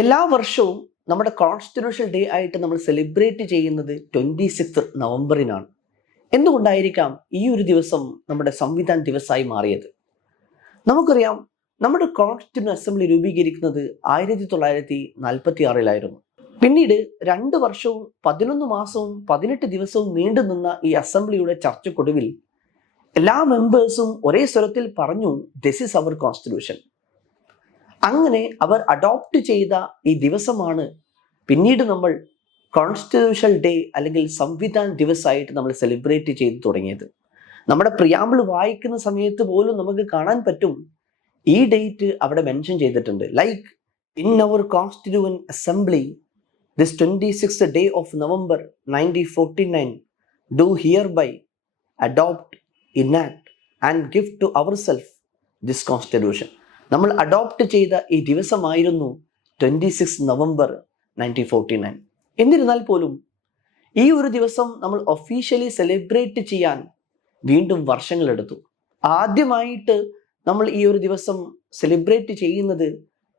എല്ലാ വർഷവും നമ്മുടെ കോൺസ്റ്റിറ്റ്യൂഷൻ ഡേ ആയിട്ട് നമ്മൾ സെലിബ്രേറ്റ് ചെയ്യുന്നത് 26 നവംബറിനാണ്. എന്തുകൊണ്ടായിരിക്കാം ഈ ഒരു ദിവസം നമ്മുടെ സംവിധാൻ ദിവസമായി മാറിയത്? നമുക്കറിയാം, നമ്മുടെ കോൺസ്റ്റിറ്റ്യൂഷൻ അസംബ്ലി രൂപീകരിക്കുന്നത് 1946 പിന്നീട് 2 വർഷവും 11 മാസവും 18 ദിവസവും നീണ്ടു നിന്ന ഈ അസംബ്ലിയുടെ ചർച്ചക്കൊടുവിൽ എല്ലാ മെമ്പേഴ്സും ഒരേ സ്വരത്തിൽ പറഞ്ഞു, ദിസ് ഈസ് അവർ കോൺസ്റ്റിറ്റ്യൂഷൻ. അങ്ങനെ അവർ അഡോപ്റ്റ് ചെയ്ത ഈ ദിവസമാണ് പിന്നീട് നമ്മൾ കോൺസ്റ്റിറ്റ്യൂഷൻ ഡേ അല്ലെങ്കിൽ സംവിധാൻ ദിവസമായിട്ട് നമ്മൾ സെലിബ്രേറ്റ് ചെയ്ത് തുടങ്ങിയത്. നമ്മുടെ പ്രിയാമ്പിൾ വായിക്കുന്ന സമയത്ത് പോലും നമുക്ക് കാണാൻ പറ്റും, ഈ ഡേറ്റ് അവിടെ മെൻഷൻ ചെയ്തിട്ടുണ്ട്. Like in our constituent assembly this 26th day of November 1949 do hereby adopt, enact and give to ourselves this constitution. നമ്മൾ അഡോപ്റ്റ് ചെയ്ത ഈ ദിവസമായിരുന്നു 26 നവംബർ 1949. എന്നിരുന്നാൽ പോലും ഈ ഒരു ദിവസം നമ്മൾ ഒഫീഷ്യലി സെലിബ്രേറ്റ് ചെയ്യാൻ വീണ്ടും വർഷങ്ങളെടുത്തു. ആദ്യമായിട്ട് നമ്മൾ ഈ ഒരു ദിവസം സെലിബ്രേറ്റ് ചെയ്യുന്നത്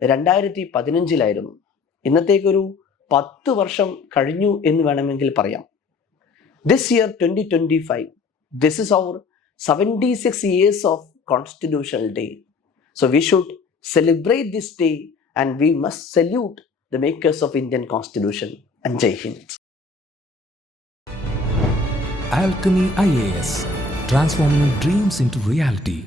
2015 ഇന്നത്തേക്കൊരു 10 വർഷം കഴിഞ്ഞു എന്ന് വേണമെങ്കിൽ പറയാം. This year 2025, this is our 76 years of constitutional day. So we should celebrate this day and we must salute the makers of Indian Constitution. And Jai Hind. Alchemy IAS, transforming dreams into reality.